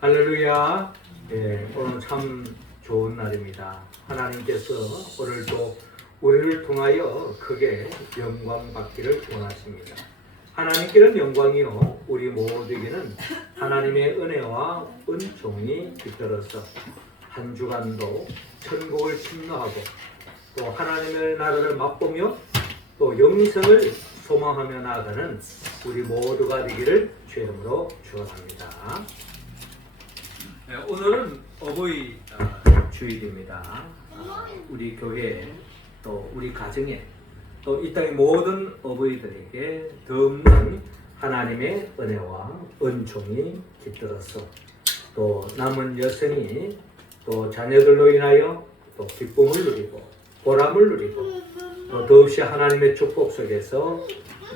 할렐루야. 오늘 참 좋은 날입니다. 하나님께서 오늘도 우리를 통하여 크게 영광 받기를 원하십니다. 하나님께는 영광이요 우리 모두에게는 하나님의 은혜와 은총이 깃들어서 한 주간도 천국을 침노하고 또 하나님의 나라를 맛보며 또 영생을 소망하며 나아가는 우리 모두가 되기를 주의 이름으로 축원합니다. 오늘은 어버이 주일입니다. 우리 교회 또 우리 가정에 또 이 땅의 모든 어버이들에게 더없는 하나님의 은혜와 은총이 깃들어서 또 남은 여생이 또 자녀들로 인하여 또 기쁨을 누리고 보람을 누리고 또 더없이 하나님의 축복 속에서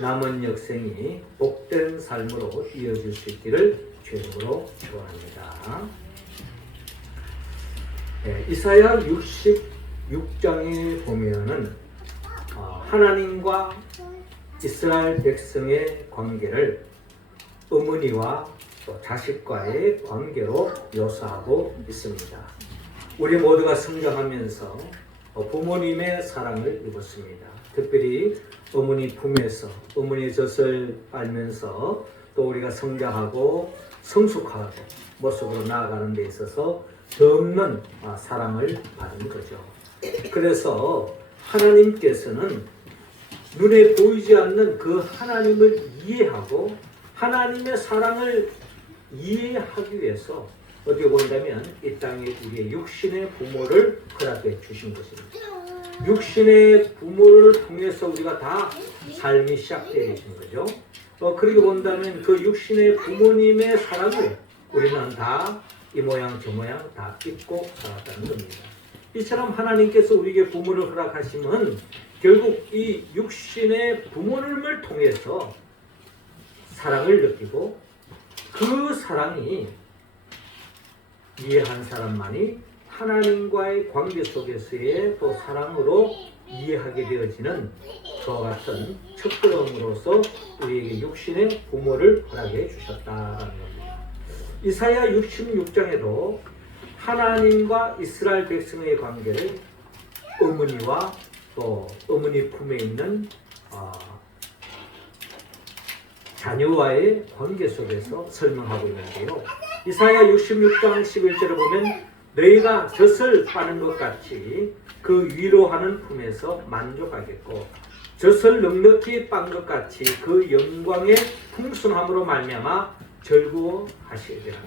남은 역생이 복된 삶으로 이어질 수 있기를 주님으로 축원합니다. 이사야 66장에 보면은 하나님과 이스라엘 백성의 관계를 어머니와 또 자식과의 관계로 묘사하고 있습니다. 우리 모두가 성장하면서 부모님의 사랑을 입었습니다. 특별히 어머니 품에서 어머니 젖을 빨면서 또 우리가 성장하고 성숙하고 모습으로 나아가는 데 있어서 더없는 사랑을 받은 거죠. 그래서 하나님께서는 눈에 보이지 않는 그 하나님을 이해하고 하나님의 사랑을 이해하기 위해서 어떻게 본다면 이 땅에 우리의 육신의 부모를 허락해 주신 것입니다. 육신의 부모를 통해서 우리가 다 삶이 시작되어 있는 거죠. 그렇게 본다면 그 육신의 부모님의 사랑을 우리는 다 이 모양 저 모양 다 잊고 살았다는 겁니다. 이처럼 하나님께서 우리에게 부모를 허락하시면 결국 이 육신의 부모님을 통해서 사랑을 느끼고 그 사랑이 이해한 사람만이 하나님과의 관계 속에서의 또 사랑으로 이해하게 되어지는 그와 같은 첫걸음으로서 우리에게 육신의 부모를 허락해 주셨다는 겁니다. 이사야 66장에도 하나님과 이스라엘 백성의 관계를 어머니와 또 어머니 품에 있는 자녀와의 관계 속에서 설명하고 있는데요. 이사야 66장 11절을 보면 너희가 젖을 빠는 것 같이 그 위로하는 품에서 만족하겠고 젖을 넉넉히 빤 것 같이 그 영광의 풍성함으로 말미암아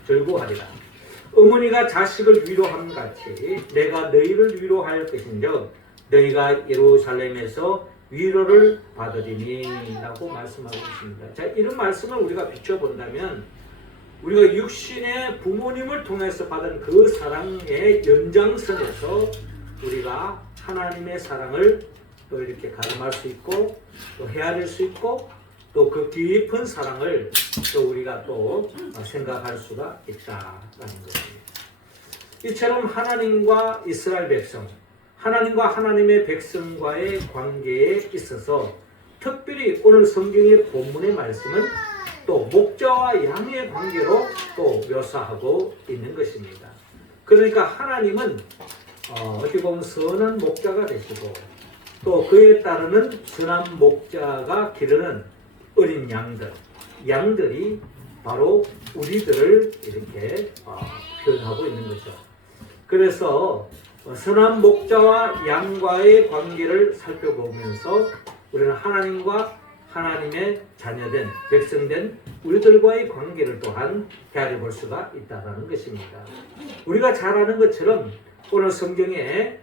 절구하리라. 어머니가 자식을 위로함 같이 내가 너희를 위로할 것인즉 너희가 예루살렘에서 위로를 받으리니 라고 말씀하고 있습니다. 자, 이런 말씀을 우리가 비춰본다면 우리가 육신의 부모님을 통해서 받은 그 사랑의 연장선에서 우리가 하나님의 사랑을 또 이렇게 가름할 수 있고 또 헤아릴 수 있고 또 그 깊은 사랑을 또 우리가 또 생각할 수가 있다라는 것입니다. 이처럼 하나님과 이스라엘 백성, 하나님과 하나님의 백성과의 관계에 있어서 특별히 오늘 성경의 본문의 말씀은 또 목자와 양의 관계로 또 묘사하고 있는 것입니다. 그러니까 하나님은 어떻게 보면 선한 목자가 되시고 또 그에 따르는 선한 목자가 기르는 어린 양들이 바로 우리들을 이렇게 표현하고 있는 거죠. 그래서 선한 목자와 양과의 관계를 살펴보면서 우리는 하나님과 하나님의 자녀된 백성된 우리들과의 관계를 또한 헤아려 볼 수가 있다는 것입니다. 우리가 잘 아는 것처럼 오늘 성경에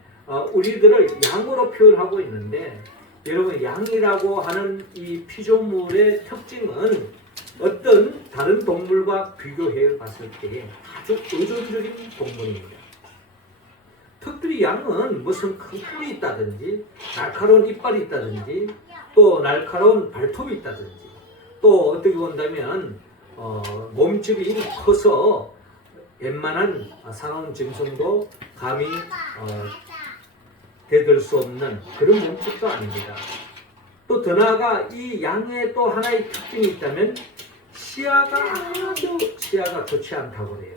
우리들을 양으로 표현하고 있는데 여러분 양이라고 하는 이 피조물의 특징은 어떤 다른 동물과 비교해 봤을 때 아주 의존적인 동물입니다. 특별히 양은 무슨 큰 뿔이 있다든지 날카로운 이빨이 있다든지 또 날카로운 발톱이 있다든지 또 어떻게 본다면 몸집이 커서 웬만한 사나운 짐승도 감히 대들 수 없는 그런 몸집도 아닙니다. 또 더 나아가 이 양의 또 하나의 특징이 있다면 시야가 좋지 않다고 그래요.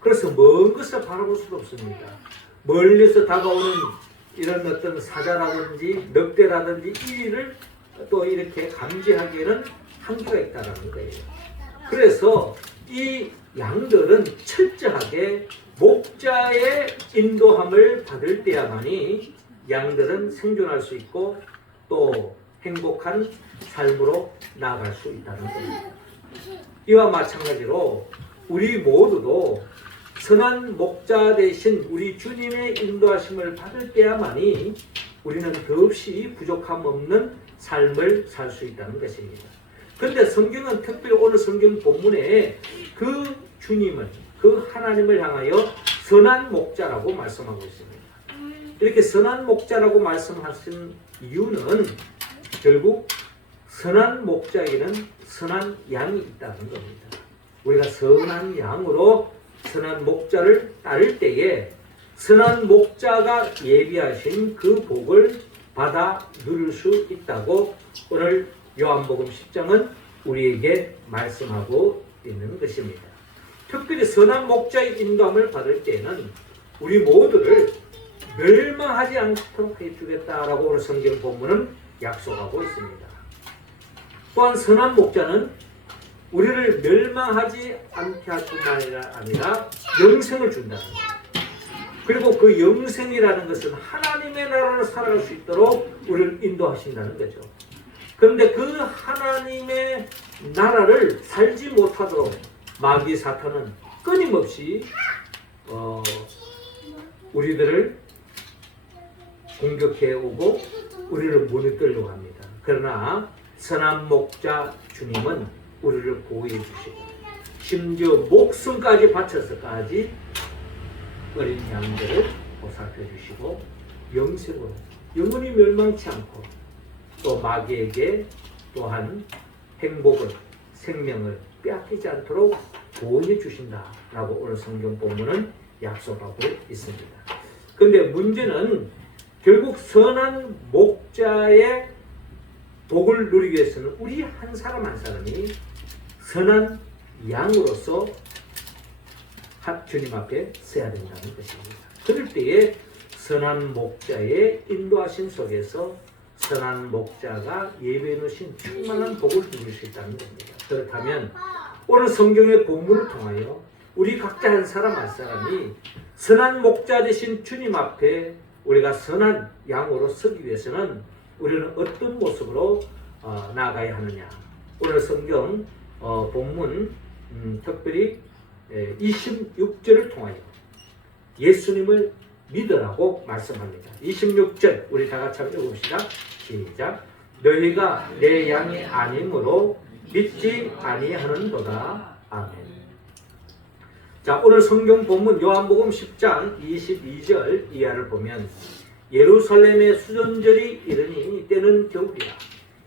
그래서 먼 것을 바라볼 수도 없습니다. 멀리서 다가오는 이런 어떤 사자라든지 늑대라든지 이를 또 이렇게 감지하기에는 한계가 있다는 거예요. 그래서 이 양들은 철저하게 목자의 인도함을 받을 때야만이 양들은 생존할 수 있고 또 행복한 삶으로 나아갈 수 있다는 겁니다. 이와 마찬가지로 우리 모두도 선한 목자 대신 우리 주님의 인도하심을 받을 때야만이 우리는 더없이 부족함 없는 삶을 살 수 있다는 것입니다. 그런데 성경은 특별히 오늘 성경 본문에 그 주님을, 그 하나님을 향하여 선한 목자라고 말씀하고 있습니다. 이렇게 선한 목자라고 말씀하신 이유는 결국 선한 목자에게는 선한 양이 있다는 겁니다. 우리가 선한 양으로 선한 목자를 따를 때에 선한 목자가 예비하신 그 복을 받아 누릴 수 있다고 오늘 요한복음 10장은 우리에게 말씀하고 있는 것입니다. 특별히 선한 목자의 인도함을 받을 때에는 우리 모두를 멸망하지 않도록 해주겠다라고 오늘 성경 본문은 약속하고 있습니다. 또한 선한 목자는 우리를 멸망하지 않게 할 뿐만 아니라 영생을 준다는 거예요. 그리고 그 영생이라는 것은 하나님의 나라를 살아갈 수 있도록 우리를 인도하신다는 거죠. 그런데 그 하나님의 나라를 살지 못하도록 마귀 사탄은 끊임없이 우리들을 공격해 오고 우리를 무너뜨리려고 합니다. 그러나 선한 목자 주님은 우리를 보호해 주시고 심지어 목숨까지 바쳐서까지 어린 양들을 보살펴 주시고 영생으로 영원히 멸망치 않고 또 마귀에게 또한 행복을 생명을 빼앗기지 않도록 보호해 주신다라고 오늘 성경 본문은 약속하고 있습니다. 그런데 문제는 결국 선한 목자의 복을 누리기 위해서는 우리 한 사람 한 사람이 선한 양으로서 주님 앞에 서야 된다는 것입니다. 그럴 때에 선한 목자의 인도하심 속에서 선한 목자가 예배해 놓으신 충만한 복을 누릴 수 있다는 겁니다. 그렇다면 오늘 성경의 본문을 통하여 우리 각자 한 사람 한 사람이 선한 목자 되신 주님 앞에 우리가 선한 양으로 서기 위해서는 우리는 어떤 모습으로 나아가야 하느냐. 오늘 성경 본문 특별히 26절을 통하여 예수님을 믿으라고 말씀합니다. 26절 우리 다 같이 한번 읽어봅시다. 시작. 너희가 내 양이 아니므로 믿지 아니하는도다. 아멘. 자, 오늘 성경 본문 요한복음 10장 22절 이하를 보면 예루살렘의 수전절이 이르니 때는 겨울이라.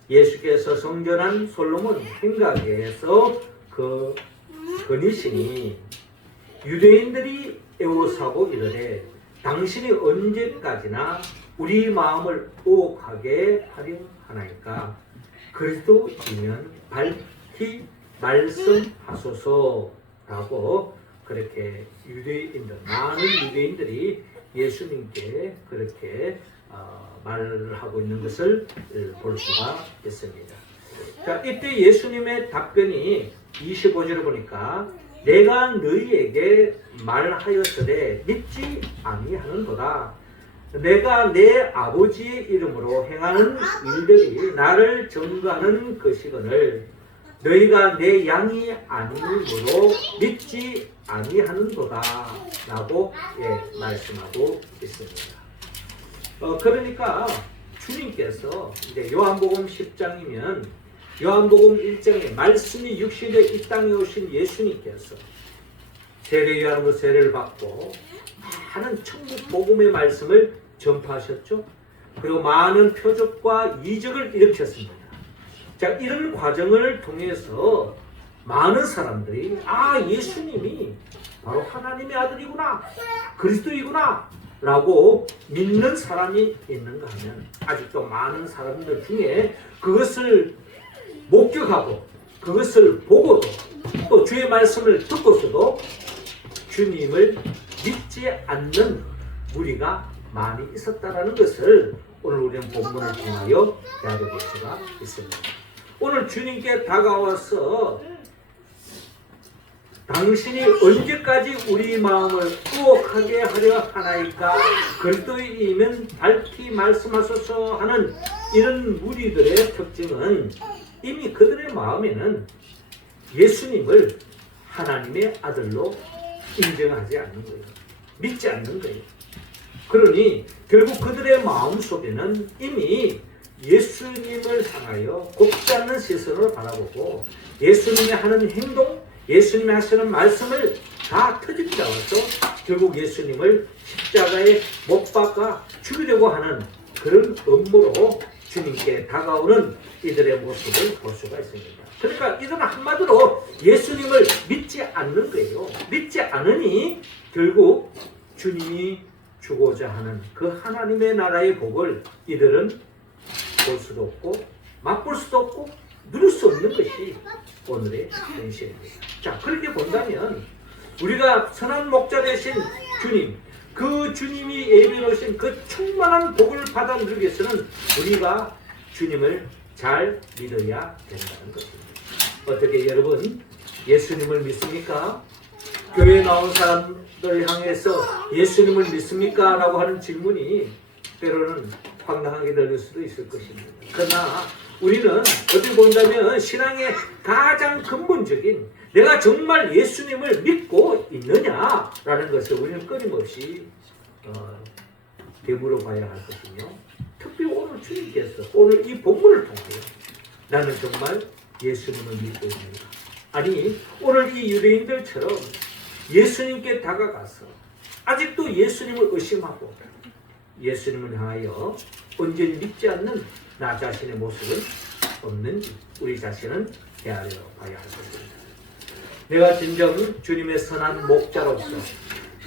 예수께서 성전한 솔로몬 행각에서 그 거니시니 유대인들이 애워사고 이르되 당신이 언제까지나 우리 마음을 의혹하게 하려 하나이까 그리스도이면 밝히 말씀하소서라고 그렇게 많은 유대인들이 예수님께 그렇게 말을 하고 있는 것을 볼 수가 있습니다. 자, 이때 예수님의 답변이 25절을 보니까 내가 너희에게 말하였으되 믿지 아니하는도다. 내가 내 아버지의 이름으로 행하는 일들이 나를 증거하는 것이거늘 너희가 내 양이 아니므로 믿지 아니하는도다 라고 말씀하고 있습니다. 그러니까 주님께서 이제 요한복음 10장이면 요한복음 1장에 말씀이 육신에 이 땅에 오신 예수님께서 세례 요한으로 세례를 받고 많은 천국 복음의 말씀을 전파하셨죠. 그리고 많은 표적과 이적을 일으켰습니다. 자, 이런 과정을 통해서 많은 사람들이 예수님이 바로 하나님의 아들이구나, 그리스도이구나 라고 믿는 사람이 있는가 하면 아직도 많은 사람들 중에 그것을 목격하고 그것을 보고도 또 주의 말씀을 듣고서도 주님을 믿지 않는 무리가 많이 있었다라는 것을 오늘 우리는 본문을 통하여 알아볼 수가 있습니다. 오늘 주님께 다가와서 당신이 언제까지 우리 마음을 유혹하게 하려 하나이까 그리스도인이면 밝히 말씀하소서 하는 이런 무리들의 특징은 이미 그들의 마음에는 예수님을 하나님의 아들로 인정하지 않는 거예요. 믿지 않는 거예요. 그러니 결국 그들의 마음속에는 이미 예수님을 향하여 곱지 않는 시선으로 바라보고 예수님이 하는 행동, 예수님이 하시는 말씀을 다 터집잡아서 결국 예수님을 십자가에 못 박아 죽이려고 하는 그런 음모로 주님께 다가오는 이들의 모습을 볼 수가 있습니다. 그러니까 이들은 한마디로 예수님을 믿지 않는 거예요. 믿지 않으니 결국 주님이 주고자 하는 그 하나님의 나라의 복을 이들은 볼 수도 없고 맛볼 수도 없고 누릴 수 없는 것이 오늘의 현실입니다. 자, 그렇게 본다면 우리가 선한 목자 되신 주님, 그 주님이 예비해 놓으신 그 충만한 복을 받아 누리기 위해서는 우리가 주님을 잘 믿어야 된다는 것입니다. 어떻게 여러분 예수님을 믿습니까? 교회에 나온 사람들 향해서 예수님을 믿습니까? 라고 하는 질문이 때로는 황당하게 들릴 수도 있을 것입니다. 그러나 우리는 어떻게 본다면 신앙의 가장 근본적인 내가 정말 예수님을 믿고 있느냐라는 것을 우리는 끊임없이 되물어 봐야 할 것이며 특별히 오늘 주님께서 오늘 이 본문을 통하여 나는 정말 예수님을 믿고 있는가? 아니 오늘 이 유대인들처럼 예수님께 다가가서 아직도 예수님을 의심하고 예수님을 향하여 온전히 믿지 않는 나 자신의 모습은 없는지 우리 자신은 헤아려 봐야 할 것입니다. 내가 진정 주님의 선한 목자로서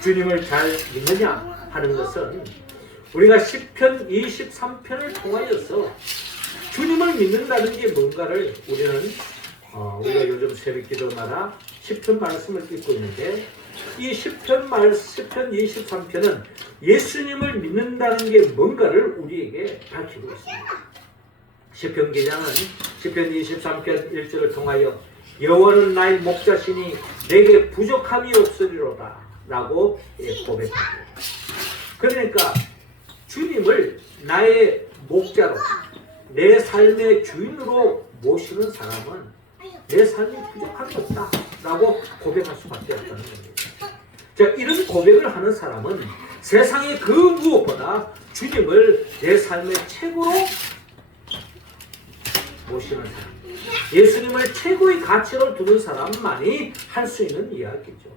주님을 잘 믿느냐 하는 것은 우리가 시편 23편을 통하여서 주님을 믿는다는 게 뭔가를 우리는 우리가 요즘 새벽기도마다 시편 말씀을 읽고 있는데 이 시편 23편은 예수님을 믿는다는 게 뭔가를 우리에게 밝히고 있습니다. 시편 기자는 시편 23편 1절을 통하여 여호와는 나의 목자시니 내게 부족함이 없으리로다 라고 고백합니다. 그러니까 주님을 나의 목자로 내 삶의 주인으로 모시는 사람은 내 삶이 부족함이 없다 라고 고백할 수밖에 없다는 겁니다. 자, 이런 고백을 하는 사람은 세상의 그 무엇보다 주님을 내 삶의 최고로 모시는 사람, 예수님을 최고의 가치로 두는 사람만이 할 수 있는 이야기죠.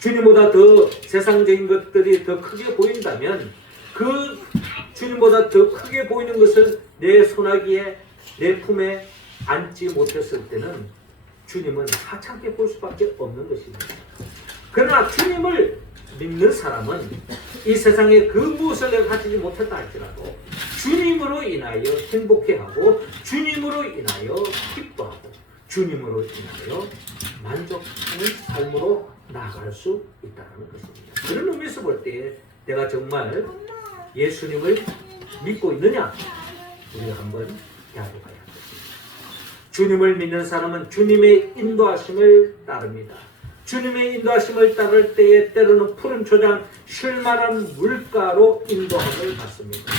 주님보다 더 세상적인 것들이 더 크게 보인다면 그 주님보다 더 크게 보이는 것을 내 손아귀에 내 품에 앉지 못했을 때는 주님은 하찮게 볼 수밖에 없는 것입니다. 그러나 주님을 믿는 사람은 이 세상에 그 무엇을 내가 가지지 못했다 할지라도 주님으로 인하여 행복해하고 주님으로 인하여 기뻐하고 주님으로 인하여 만족하는 삶으로 나아갈 수 있다는 것입니다. 그런 의미에서 볼 때 내가 정말 예수님을 믿고 있느냐 우리가 한번 해봐야 합니다. 주님을 믿는 사람은 주님의 인도하심을 따릅니다. 주님의 인도하심을 따를 때에 때로는 푸른 초장 쉴만한 물가로 인도함을 받습니다.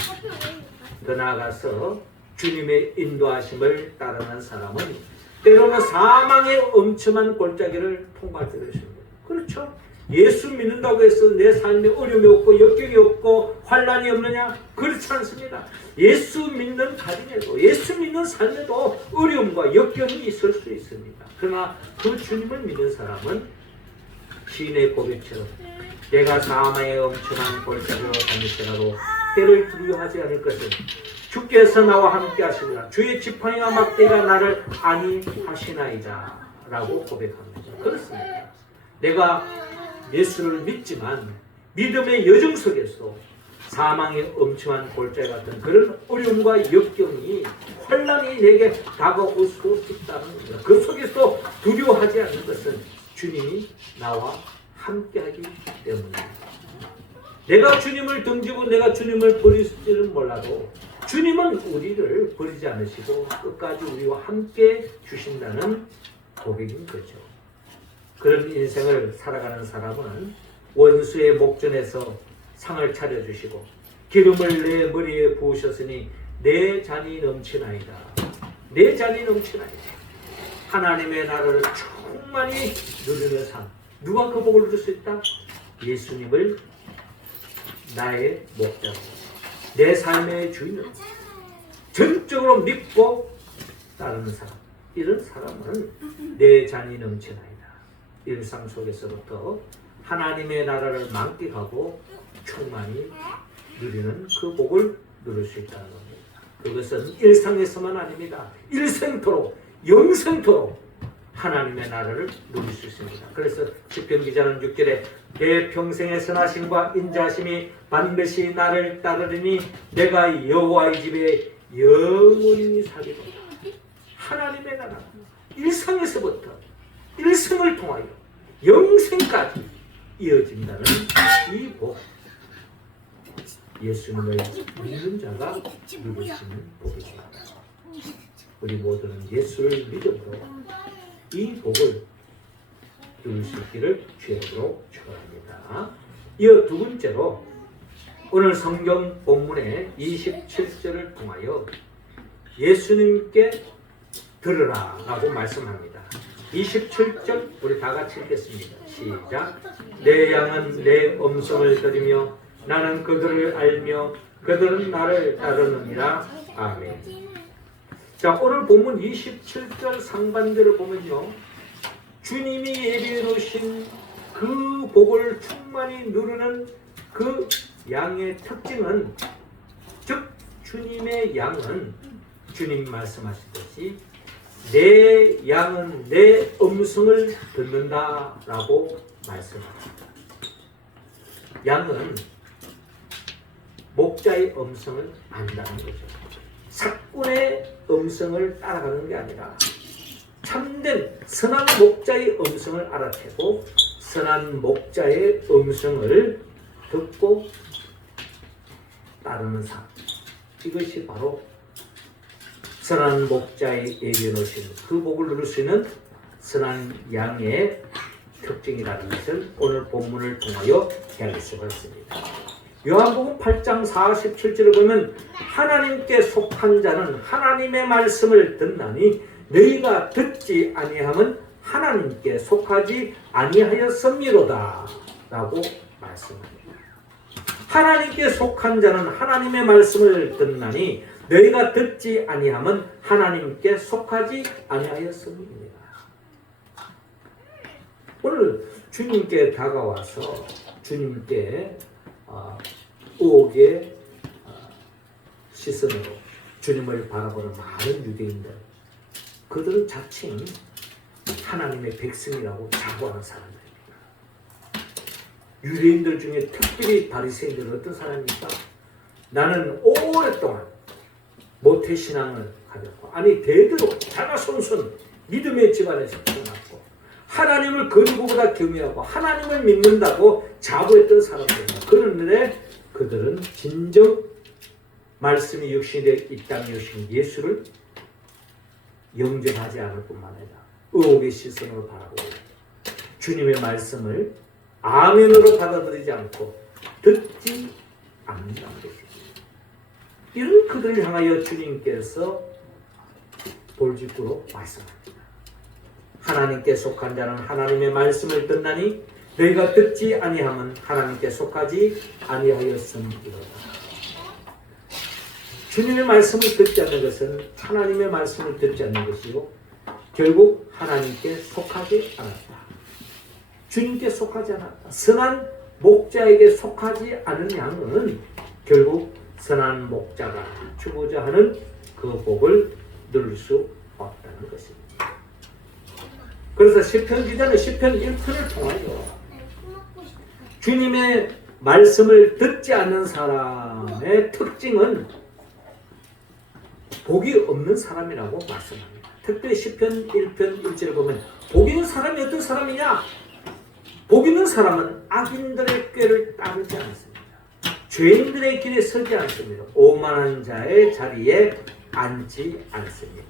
더 나아가서 주님의 인도하심을 따르는 사람은 때로는 사망의 엄청난 골짜기를 통과하게 되십니다. 그렇죠? 예수 믿는다고 해서 내 삶에 어려움이 없고 역경이 없고 환난이 없느냐? 그렇지 않습니다. 예수 믿는 가정에도 예수 믿는 삶에도 어려움과 역경이 있을 수 있습니다. 그러나 그 주님을 믿는 사람은 시인의 고백처럼 내가 사망의 엄청난 골짜기로 다닐지라도 때를 두려워하지 않을 것은 주께서 나와 함께 하시리라. 주의 지팡이와 막대가 나를 안위하시나이다 라고 고백합니다. 그렇습니다. 내가 예수를 믿지만 믿음의 여정 속에서 사망의 엄청한 골짜기 같은 그런 어려움과 역경이 환난이 내게 다가올 수 있다는 겁니다. 그 속에서 두려워하지 않는 것은 주님이 나와 함께하기 때문입니다. 내가 주님을 등지고 내가 주님을 버릴지는 몰라도 주님은 우리를 버리지 않으시고 끝까지 우리와 함께 주신다는 고백인 거죠. 그런 인생을 살아가는 사람은 원수의 목전에서 상을 차려주시고 기름을 내 머리에 부으셨으니 내 잔이 넘치나이다. 내 잔이 넘치나이다. 하나님의 나라를 충만히 누리는 삶. 누가 그 복을 누릴 수 있다? 예수님을 나의 목자로 내 삶의 주인으로 전적으로 믿고 따르는 사람. 이런 사람은 내 잔이 넘치나이다. 일상 속에서부터 하나님의 나라를 만끽하고 충만히 누리는 그 복을 누릴 수 있다는 겁니다. 그것은 일상에서만 아닙니다. 일생토록 영생토록 하나님의 나라를 누릴 수 있습니다. 그래서 시편 기자는 6절에 내 평생의 선하심과 인자하심이 반드시 나를 따르리니 내가 여호와의 집에 영원히 살리로다. 하나님의 나라 일상에서부터 일생을 통하여 영생까지 이어진다는 이 복, 예수님을 믿는 자가 누릴 수 있는 복입니다. 우리 모두는 예수를 믿음으로 이 복을 누릴 수 있기를 주님으로 축원합니다. 이어 두 번째로 오늘 성경 본문의 27절을 통하여 예수님께 들으라 라고 말씀합니다. 27절 우리 다 같이 읽겠습니다. 시작. 내 양은 내 음성을 들으며 나는 그들을 알며 그들은 나를 따르느니라. 아멘. 자, 오늘 본문 27절 상반절을 보면요, 주님이 예비해 놓으신 그 복을 충만히 누리는 그 양의 특징은, 즉 주님의 양은 주님 말씀하시듯이 내 양은 내 음성을 듣는다라고 말씀합니다. 양은 목자의 음성을 안다는 거죠. 사꾼의 음성을 따라가는 게 아니라 참된 선한 목자의 음성을 알아채고 선한 목자의 음성을 듣고 따르는 삶. 이것이 바로 선한 목자의 예비해 놓으신 그 복을 누릴 수 있는 선한 양의 특징이라는 것을 오늘 본문을 통하여 이야기할 수가 있습니다. 요한복음 8장 47절을 보면 하나님께 속한 자는 하나님의 말씀을 듣나니 너희가 듣지 아니함은 하나님께 속하지 아니하였음이로다 라고 말씀합니다. 하나님께 속한 자는 하나님의 말씀을 듣나니 너희가 듣지 아니함은 하나님께 속하지 아니하였음입니다. 오늘 주님께 다가와서 주님께 의혹의 시선으로 주님을 바라보는 많은 유대인들, 그들은 자칭 하나님의 백성이라고 자부하는 사람들입니다. 유대인들 중에 특별히 바리새인들은 어떤 사람입니까? 나는 오랫동안 모태신앙을 가졌고, 아니 대대로 자가손손 믿음의 집안에서 태어났고 하나님을 그 누구보다 경외하고 하나님을 믿는다고 자부했던 사람들입니다. 그런데 그들은 진정 말씀이 육신이 된 이 땅에 오신 예수를 영접하지 않을 뿐만 아니라 의혹의 시선으로 바라보고 주님의 말씀을 아멘으로 받아들이지 않고 듣지 않는다는 것입니다. 이런 그들을 향하여 주님께서 볼짓구로 말씀합니다. 하나님께 속한 자는 하나님의 말씀을 듣나니 너희가 듣지 아니함은 하나님께 속하지 아니하였음이로다. 주님의 말씀을 듣지 않는 것은 하나님의 말씀을 듣지 않는 것이고 결국 하나님께 속하지 않았다. 주님께 속하지 않았다. 선한 목자에게 속하지 않은 양은 결국 선한 목자가 주고자 하는 그 복을 누릴 수 없다는 것입니다. 그래서 시편 기자는 시편 1편을 통하여 주님의 말씀을 듣지 않는 사람의 특징은 복이 없는 사람이라고 말씀합니다. 특별히 시편 1편 1절에 보면 복 있는 사람이 어떤 사람이냐? 복 있는 사람은 악인들의 꾀를 따르지 않습니다. 죄인들의 길에 서지 않습니다. 오만한 자의 자리에 앉지 않습니다.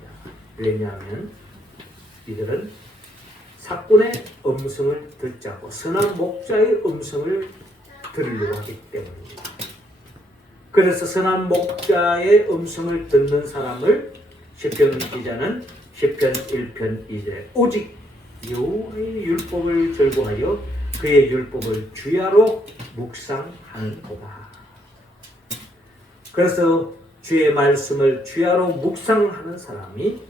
왜냐하면 이들은 사꾼의 음성을 듣지 않고 선한 목자의 음성을 들으려고 하기 때문입니다. 그래서 선한 목자의 음성을 듣는 사람을 시편 기자는 시편 1편 2절에 오직 여호와의 율법을 절거하여 그의 율법을 주야로 묵상하는도다. 그래서 주의 말씀을 주야로 묵상하는 사람이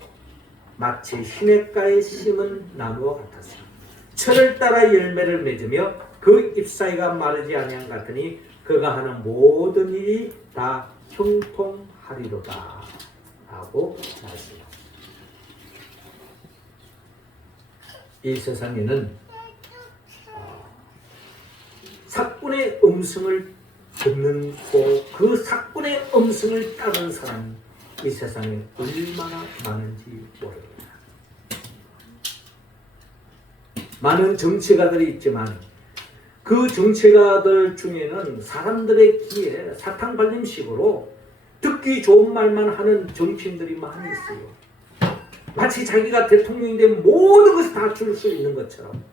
마치 시냇가에 심은 나무와 같았습니다. 철을 따라 열매를 맺으며 그 잎사귀가 마르지 아니한 같으니 그가 하는 모든 일이 다 형통하리로다 라고 말씀합니다. 이 세상에는 사꾼의 음성을 듣는 그 사꾼의 음성을 따르는 사람이 이 세상에 얼마나 많은지 모릅니다. 많은 정치가들이 있지만 그 정치가들 중에는 사람들의 귀에 사탕 발림식으로 듣기 좋은 말만 하는 정치인들이 많이 있어요. 마치 자기가 대통령이 되면 모든 것을 다 줄 수 있는 것처럼.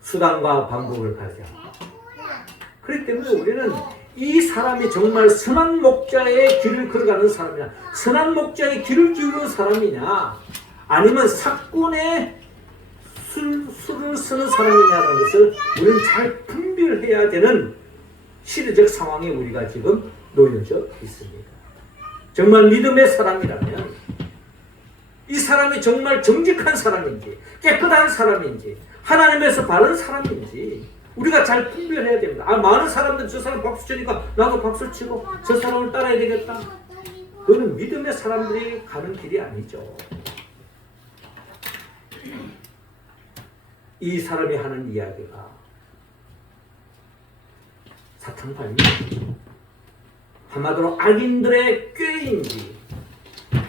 수단과 방법을 가져. 그렇기 때문에 우리는 이 사람이 정말 선한 목자의 길을 걸어가는 사람이냐, 선한 목자의 길을 기울이는 사람이냐, 아니면 사꾼의 술을 쓰는 사람이냐는 것을 우리는 잘 분별해야 되는 시대적 상황에 우리가 지금 놓여져 있습니다. 정말 믿음의 사람이라면 이 사람이 정말 정직한 사람인지 깨끗한 사람인지 하나님에서 바른 사람인지 우리가 잘 분별해야 됩니다. 많은 사람들 저 사람 박수 치니까 나도 박수 치고 저 사람을 따라야 되겠다. 그거는 믿음의 사람들이 가는 길이 아니죠. 이 사람이 하는 이야기가 사탕발이인지 한마디로 악인들의 꾀인지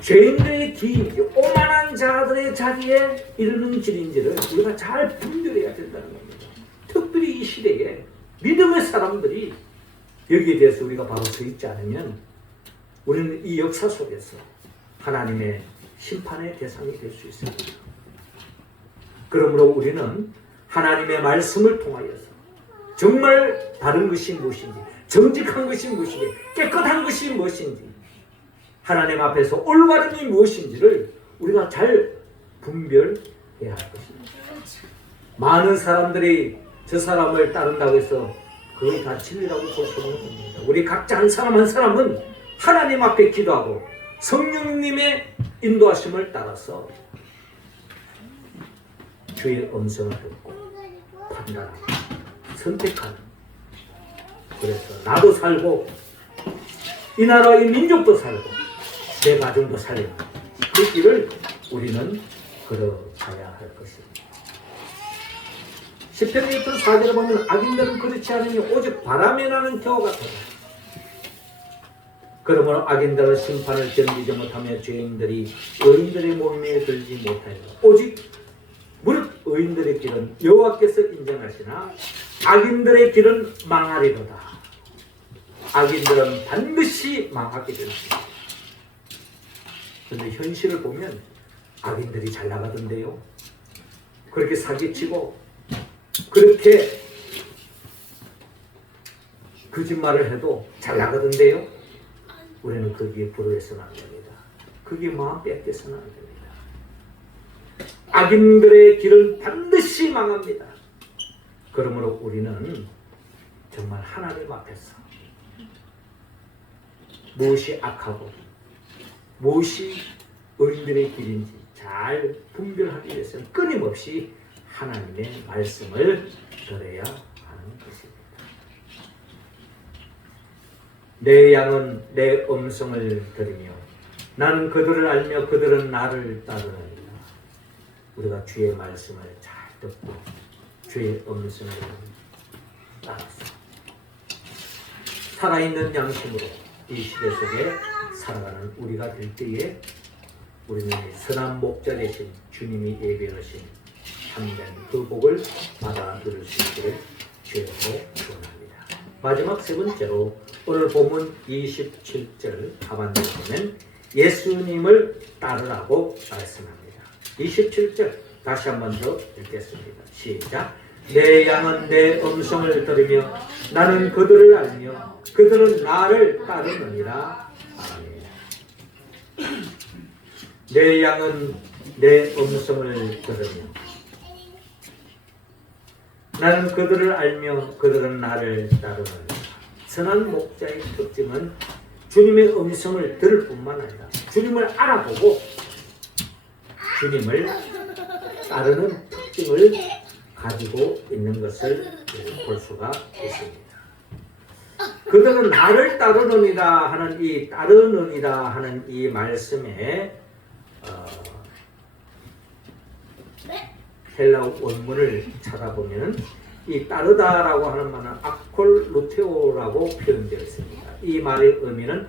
죄인들의 기인지 오만한 자들의 자리에 이르는 길인지를 우리가 잘 분별해야 된다는 겁니다. 특별히 이 시대에 믿음의 사람들이 여기에 대해서 우리가 바로 서 있지 않으면 우리는 이 역사 속에서 하나님의 심판의 대상이 될 수 있습니다. 그러므로 우리는 하나님의 말씀을 통하여서 정말 바른 것이 무엇인지, 정직한 것이 무엇인지, 깨끗한 것이 무엇인지, 하나님 앞에서 올바름이 무엇인지를 우리가 잘 분별해야 할 것입니다. 많은 사람들이 저 사람을 따른다고 해서 그걸 다 진리라고 볼 수는 없습니다. 우리 각자 한 사람 한 사람은 하나님 앞에 기도하고 성령님의 인도하심을 따라서 주의 음성을 듣고 판단하고 선택하는, 그래서 나도 살고 이 나라 이 민족도 살고 내 가정도 살리는 그 길을 우리는 걸어가야 할 것입니다. 시편 1편 4절에 보면 악인들은 그렇지 않으니 오직 바람에 나는 겨와 같다. 그러므로 악인들은 심판을 견디지 못하며 죄인들이 의인들의 몸에 들지 못하리라. 오직 무릇 의인들의 길은 여호와께서 인정하시나 악인들의 길은 망하리로다. 악인들은 반드시 망하게 될 것입니다. 그런데 현실을 보면 악인들이 잘 나가던데요. 그렇게 사기치고 그렇게 거짓말을 해도 잘 나가던데요. 우리는 거기에 불효해서는 안 됩니다. 거기에 마음 뺏겨서는 안 됩니다. 악인들의 길은 반드시 망합니다. 그러므로 우리는 정말 하나님 앞에서 무엇이 악하고 무엇이 의인들의 길인지 잘 분별하기 위해서는 끊임없이 하나님의 말씀을 들어야 하는 것입니다. 내 양은 내 음성을 들으며 나는 그들을 알며 그들은 나를 따르느니라. 우리가 주의 말씀을 잘 듣고 주의 음성을 따라서 살아있는 양심으로 이 시대 속에 살아가는 우리가 될 때에 우리는 선한 목자 되신 주님이 예비하신 참된 그 복을 받아 들을 수 있기를 주여로 축원합니다. 마지막 세 번째로 오늘 본문 27절 하반절에 보면 예수님을 따르라고 말씀합니다. 27절 다시 한 번 더 읽겠습니다. 시작. 내 양은 내 음성을 들으며 나는 그들을 알며 그들은 나를 따르느니라. 아멘. 내 양은 내 음성을 들으며 나는 그들을 알며 그들은 나를 따르느니라. 선한 목자의 특징은 주님의 음성을 들을 뿐만 아니라 주님을 알아보고 주님을 따르는 특징을 가지고 있는 것을 볼 수가 있습니다. 그들은 나를 따르느니라 하는 이 따르느니라 하는 이 말씀에 헬라 원문을 찾아보면 이 따르다라고 하는 말은 아콜루테오라고 표현되어 있습니다. 이 말의 의미는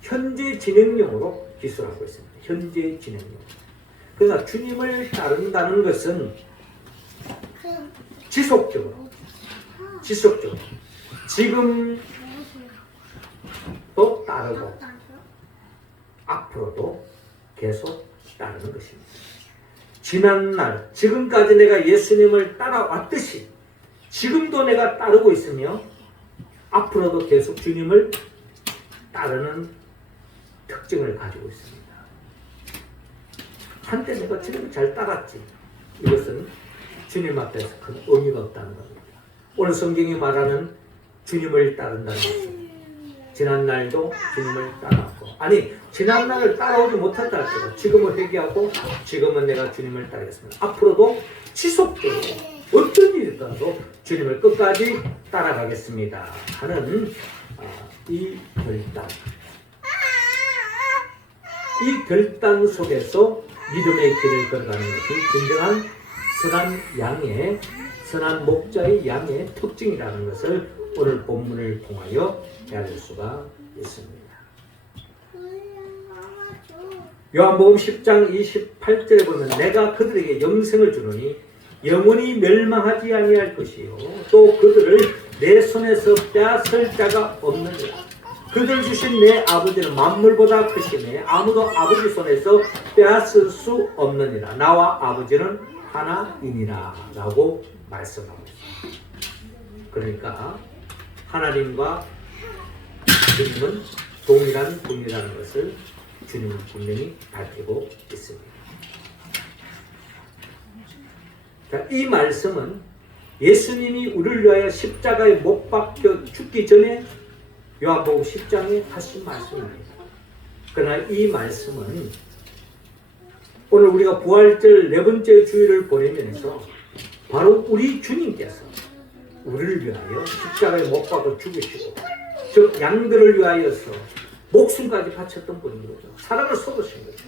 현재 진행형으로 기술하고 있습니다. 현재 진행형. 그러나 주님을 따른다는 것은 지속적으로 지금도 따르고 앞으로도 계속 따르는 것입니다. 지난날 지금까지 내가 예수님을 따라왔듯이 지금도 내가 따르고 있으며 앞으로도 계속 주님을 따르는 특징을 가지고 있습니다. 한때 내가 주님을 잘 따랐지. 이것은 주님 앞에서 큰 의미가 없다는 겁니다. 오늘 성경이 말하는 주님을 따른다는 것은 지난날도 주님을 따라왔고, 아니 지난날을 따라오지 못했다 할때도 지금은 회개하고 지금은 내가 주님을 따르겠습니다. 앞으로도 지속적으로 어떤 일이 있더라도 주님을 끝까지 따라가겠습니다 하는 이 결단, 이 결단 속에서 믿음의 길을 걸어가는 것이 진정한 선한 목자의 양의 특징이라는 것을 오늘 본문을 통하여 알을 수가 있습니다. 요한복음 10장 28절에 보면 내가 그들에게 영생을 주노니 영원히 멸망하지 아니할 것이요 또 그들을 내 손에서 빼앗을 자가 없느니라. 그들 주신 내 아버지는 만물보다 크시네 아무도 아버지 손에서 빼앗을 수 없느니라. 나와 아버지는 하나이니라 라고 말씀하고 있습니다. 그러니까 하나님과 주님은 동일한 분이라는 것을 주님은 분명히 밝히고 있습니다. 자, 이 말씀은 예수님이 우리를 위하여 십자가에 못 박혀 죽기 전에 요한복음 10장에 하신 말씀입니다. 그러나 이 말씀은 오늘 우리가 부활절 네 번째 주일을 보내면서 바로 우리 주님께서 우리를 위하여 십자가에 못 박아 죽으시고 즉 양들을 위하여서 목숨까지 바쳤던 분인 거죠. 사랑을 쏟으신 거죠.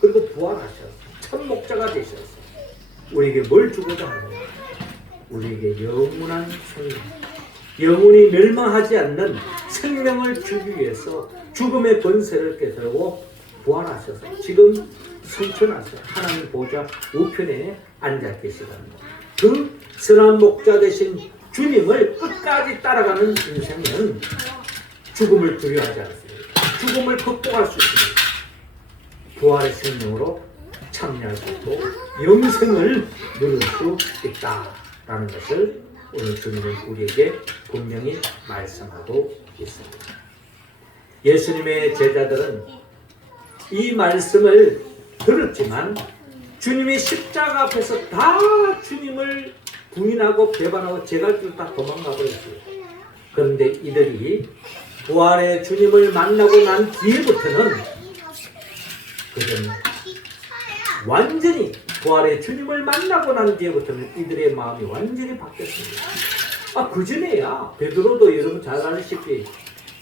그리고 부활하셔서 첫 목자가 되셔서 우리에게 뭘 주고자 하느냐, 우리에게 영원한 생명, 영원히 멸망하지 않는 생명을 주기 위해서 죽음의 권세를 깨뜨리고 부활하셔서 지금 성천하셔서 하나님 보좌 우편에 앉아 계시다는 것. 그 선한 목자 되신 주님을 끝까지 따라가는 인생은 죽음을 두려워하지 않습니다. 죽음을 극복할 수 있습니다. 부활의 생명으로 참여할 수 있고 영생을 누릴 수 있다라는 것을 오늘 주님은 우리에게 분명히 말씀하고 있습니다. 예수님의 제자들은 이 말씀을 들었지만 주님의 십자가 앞에서 다 주님을 부인하고 배반하고 제갈 길 다 도망가 버렸어요. 그런데 이들이 부활의 주님을 만나고 난 뒤에부터는 그들은 완전히 부활의 주님을 만나고 난 뒤에부터는 이들의 마음이 완전히 바뀌었습니다. 그전에야 베드로도 여러분 잘 아시다시피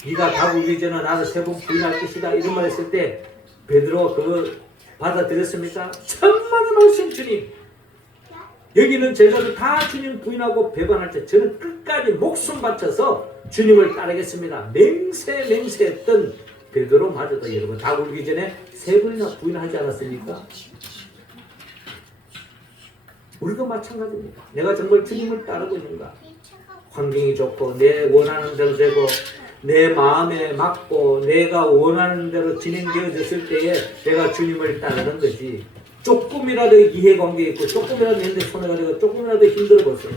네가 다 울기 전에 나를 세 번 부인할 것이다 이런 말 했을 때 베드로가 그걸 받아들였습니까? 천만의 말씀 주님 여기는 제자들 다 주님 부인하고 배반할 때 저는 끝까지 목숨 바쳐서 주님을 따르겠습니다. 맹세했던 베드로마저도 여러분 다 굴기 전에 3번이나 부인하지 않았습니까? 우리도 마찬가지입니다. 내가 정말 주님을 따르고 있는가? 환경이 좋고 내 원하는 대로 되고 내 마음에 맞고 내가 원하는 대로 진행되어졌을 때에 내가 주님을 따르는 거지. 조금이라도 이해관계 있고 조금이라도 내데 손해가 되고 조금이라도 힘들어 보세요.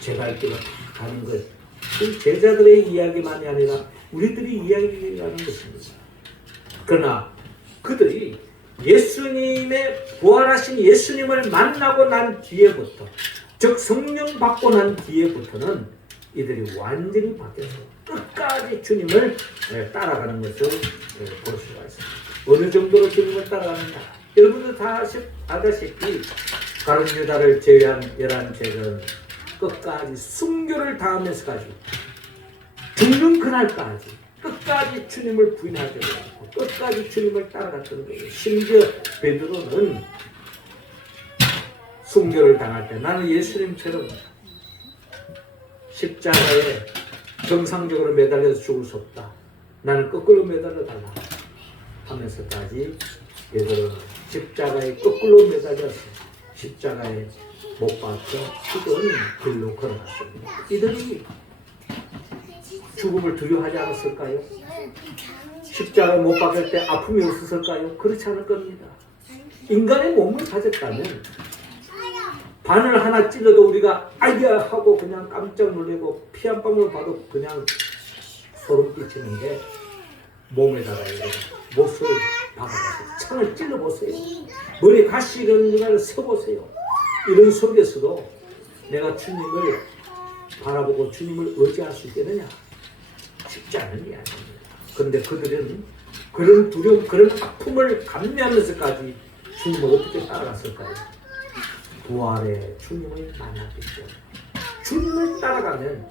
제가 할 길로 다 가는 거예요. 제자들의 이야기만이 아니라 우리들이 이야기하는 것입니다. 그러나 그들이 예수님의 부활하신 예수님을 만나고 난 뒤에부터, 즉 성령 받고 난 뒤에부터는 이들이 완전히 바뀌어서 끝까지 주님을 따라가는 것을 볼 수가 있습니다. 어느 정도로 주님을 따라가는가? 여러분들 다 아다시피 가룟 유다를 제외한 11제자는 끝까지 순교를 당하면서까지 죽는 그날까지 끝까지 주님을 부인하지 않고 끝까지 주님을 따라갔던 거예요. 심지어 베드로는 순교를 당할 때 나는 예수님처럼 십자가에 정상적으로 매달려서 죽을 수 없다. 나는 거꾸로 매달려달라 하면서까지 베드로는 십자가에 거꾸로 매달려서 십자가에 못 박혀 죽은 길로 걸어갔습니다. 이들이 죽음을 두려워하지 않았을까요? 십자가에 못 박힐 때 아픔이 없었을까요? 그렇지 않을 겁니다. 인간의 몸을 가졌다면 바늘 하나 찔러도 우리가 아이야 하고 그냥 깜짝 놀래고 피 한 방울 봐도 그냥 소름 끼치는데 몸에다가 못을 박아보세요. 창을 찔러보세요. 머리에 가시 이런 거를 써보세요. 이런 속에서도 내가 주님을 바라보고 주님을 의지할 수 있겠느냐? 쉽지 않은 이야기입니다. 그런데 그들은 그런 두려움, 그런 아픔을 감내하면서까지 주님을 어떻게 따라갔을까요? 부활의 주님을 만났기 때문에 주님을 따라가면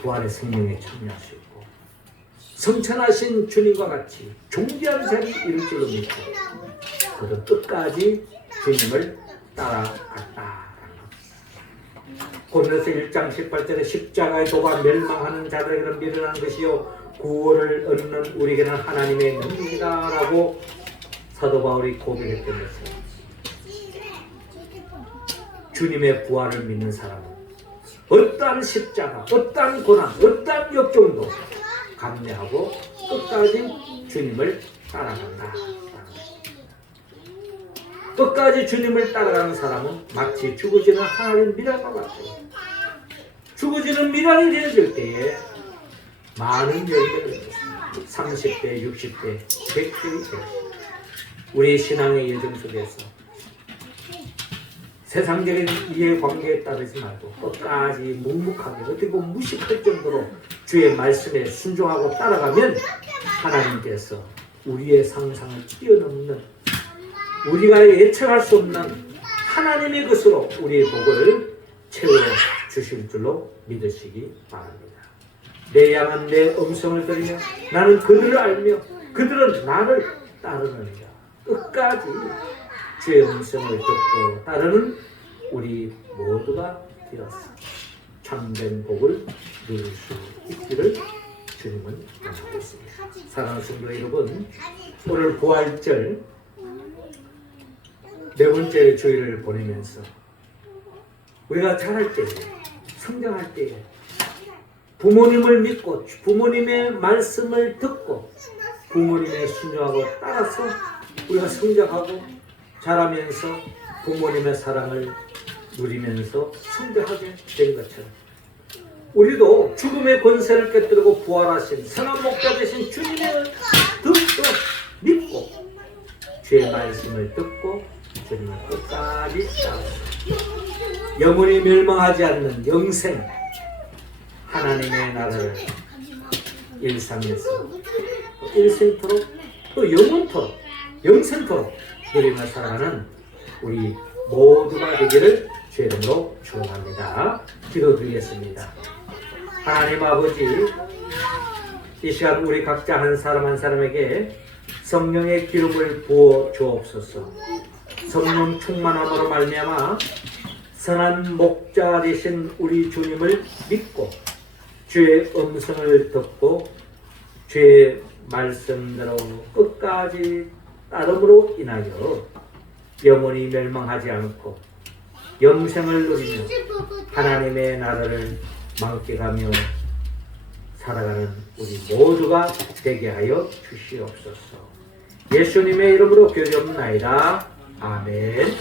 부활의 생명에 참여할 수 있고 성천하신 주님과 같이 존귀한 삶이 이룰 줄로 믿고 그도 끝까지 주님을 따라갔다라는 겁니다. 고린도서 1장 18절에 십자가에 도가 멸망하는 자들에게는 미련한 것이요 구원을 얻는 우리에게는 하나님의 능력이다라고 사도 바울이 고백했다면서요. 주님의 부활을 믿는 사람은 어떠한 십자가, 어떠한 고난, 어떠한 역경도 감내하고 끝까지 주님을 따라간다. 끝까지 주님을 따라가는 사람은 마치 죽어지는 하나님 미랄과 같아요. 죽어지는 미랄이 되어질 때에 많은 열매를 맺습니다. 30대, 60대, 100대의 될 우리 신앙의 예정 속에서 세상적인 이해관계에 따르지 말고 끝까지 묵묵하게 어떻게 보면 무식할 정도로 주의 말씀에 순종하고 따라가면 하나님께서 우리의 상상을 뛰어넘는 우리가 예측할 수 없는 하나님의 것으로 우리의 복을 채워주실 줄로 믿으시기 바랍니다. 내 양은 내 음성을 들으며 나는 그들을 알며 그들은 나를 따르느니라. 끝까지 주의 음성을 듣고 따르는 우리 모두가 되어서 참된 복을 누릴 수 있기를 주님은 원하겠습니다. 사랑하는 성도 여러분, 오늘 부활절 네 번째 주일을 보내면서 우리가 자랄 때에, 성장할 때에 부모님을 믿고 부모님의 말씀을 듣고 부모님의 순종하고 따라서 우리가 성장하고 자라면서 부모님의 사랑을 누리면서 성장하게 된 것처럼 우리도 죽음의 권세를 깨뜨리고 부활하신 선한 목자 되신 주님을 듣고 믿고 주의 말씀을 듣고 주님을 끝까지 따라 영원히 멸망하지 않는 영생 하나님의 나라를 일상에서 일생토록 또 영원토록 영생토록 누리며 살아가는 우리 모두가 되기를 주의 이름으로 축원합니다. 기도드리겠습니다. 하나님 아버지, 이 시간 우리 각자 한 사람 한 사람에게 성령의 기름을 부어 주옵소서. 성령 충만함으로 말미암아 선한 목자 되신 우리 주님을 믿고 주의 음성을 듣고 주의 말씀대로 끝까지 따름으로 인하여 영원히 멸망하지 않고 영생을 누리며 하나님의 나라를 만끽하며 살아가는 우리 모두가 되게 하여 주시옵소서. 예수님의 이름으로 기도합나이다. 아멘.